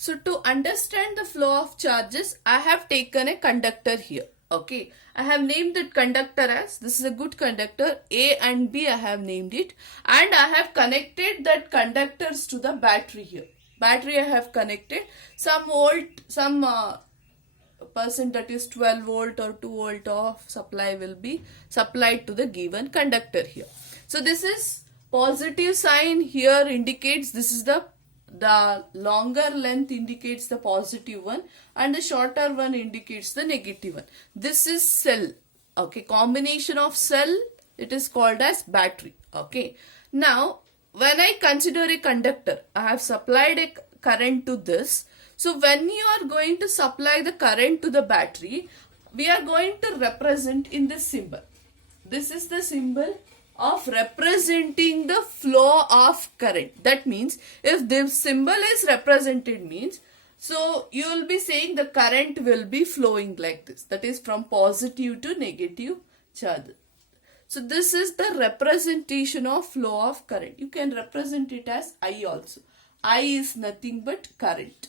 So to understand the flow of charges, I have taken a conductor here. Okay, I have named that conductor as, this is a good conductor, A and B I have named it, and I have connected that conductors to the battery here. Battery I have connected some volt, some percent, that is 12 volt or 2 volt of supply will be supplied to the given conductor here. So this is positive sign here indicates this is the longer length indicates the positive one and the shorter one indicates the negative one. This is cell. Okay, combination of cell, it is called as battery. Okay, now when I consider a conductor, I have supplied a current to this. So when you are going to supply the current to the battery, we are going to represent in this symbol. This is the symbol of representing the flow of current. That means if this symbol is represented means, so you will be saying the current will be flowing like this. That is from positive to negative charge. So this is the representation of flow of current. You can represent it as I also. I is nothing but current.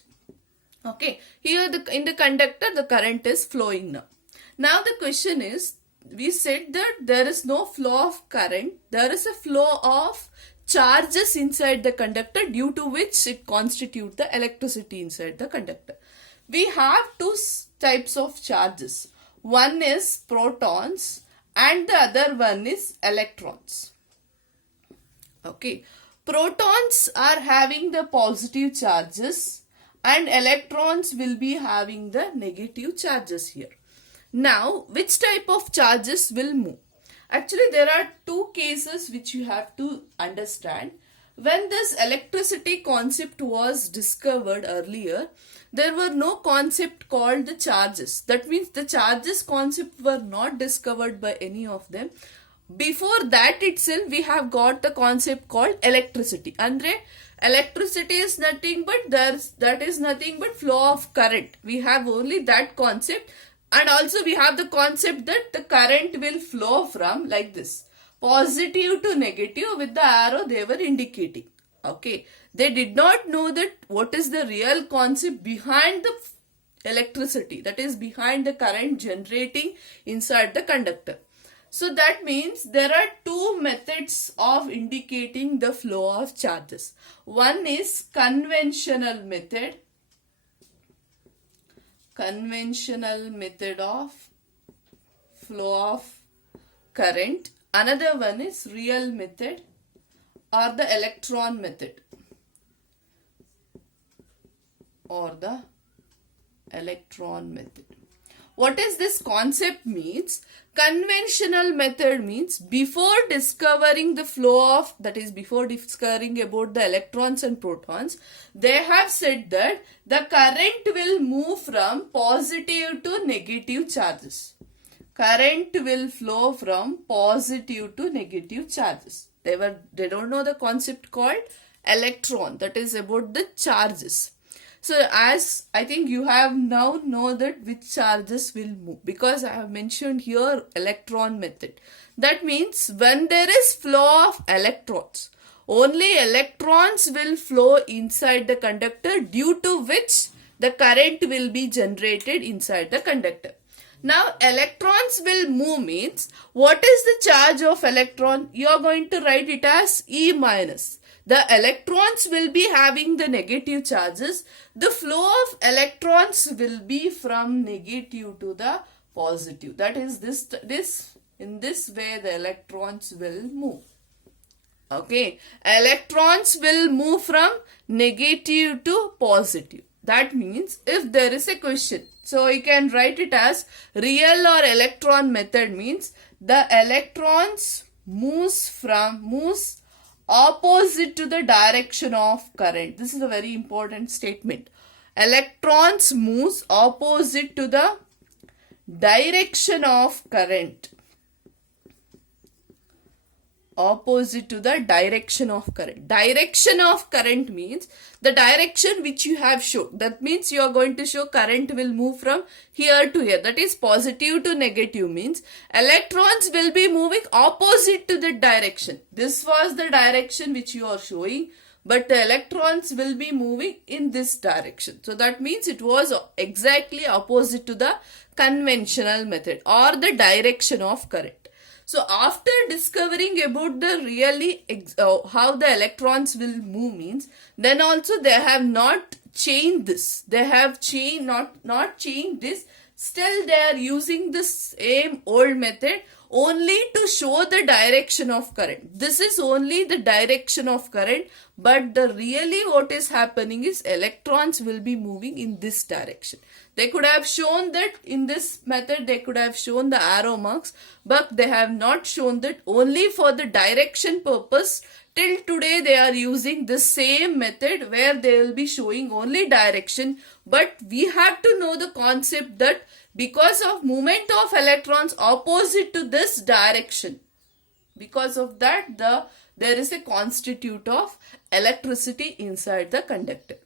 Okay, here in the conductor the current is flowing now. Now the question is, we said that there is no flow of current, there is a flow of charges inside the conductor due to which it constitutes the electricity inside the conductor. We have two types of charges. One is protons and the other one is electrons. Okay, protons are having the positive charges and electrons will be having the negative charges here. Now, which type of charges will move? Actually, there are two cases which you have to understand. When this electricity concept was discovered earlier, there were no concept called the charges. That means the charges concept were not discovered by any of them. Before that itself, we have got the concept called electricity. Andre, electricity is nothing but that is nothing but flow of current. We have only that concept. And also we have the concept that the current will flow from like this, positive to negative with the arrow they were indicating. Okay, they did not know that what is the real concept behind the electricity, that is behind the current generating inside the conductor. So that means there are two methods of indicating the flow of charges. One is conventional method of flow of current. Another one is real method or the electron method What is this concept means? Conventional method means before discovering the flow of, that is before discovering about the electrons and protons, they have said that the current will move from positive to negative charges. Current will flow from positive to negative charges. They don't know the concept called electron, that is about the charges. So as I think you have now know that which charges will move, because I have mentioned here electron method. That means when there is flow of electrons, only electrons will flow inside the conductor, due to which the current will be generated inside the conductor. Now electrons will move means, what is the charge of electron? You are going to write it as E minus. The electrons will be having the negative charges. The flow of electrons will be from negative to the positive. That is in this way the electrons will move. Okay, electrons will move from negative to positive. That means if there is a question, so you can write it as real or electron method means the electrons moves opposite to the direction of current. This is a very important statement. Electrons moves opposite to the direction of current. Opposite to the direction of current. Direction of current means the direction which you have shown. That means you are going to show current will move from here to here. That is positive to negative means electrons will be moving opposite to the direction. This was the direction which you are showing. but the electrons will be moving in this direction. So that means it was exactly opposite to the conventional method or the direction of current. So after discovering about the really how the electrons will move means, then also they have not changed this. They have changed not changed this. Still they are using the same old method only to show the direction of current. This is only the direction of current, but the really what is happening is electrons will be moving in this direction. They could have shown that in this method, they could have shown the arrow marks, but they have not shown that only for the direction purpose. Till today they are using the same method where they will be showing only direction, but we have to know the concept that because of movement of electrons opposite to this direction, because of that there is a constitute of electricity inside the conductor.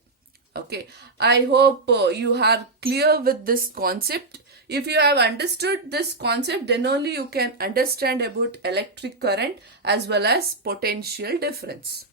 Okay, I hope you are clear with this concept. If you have understood this concept, then only you can understand about electric current as well as potential difference.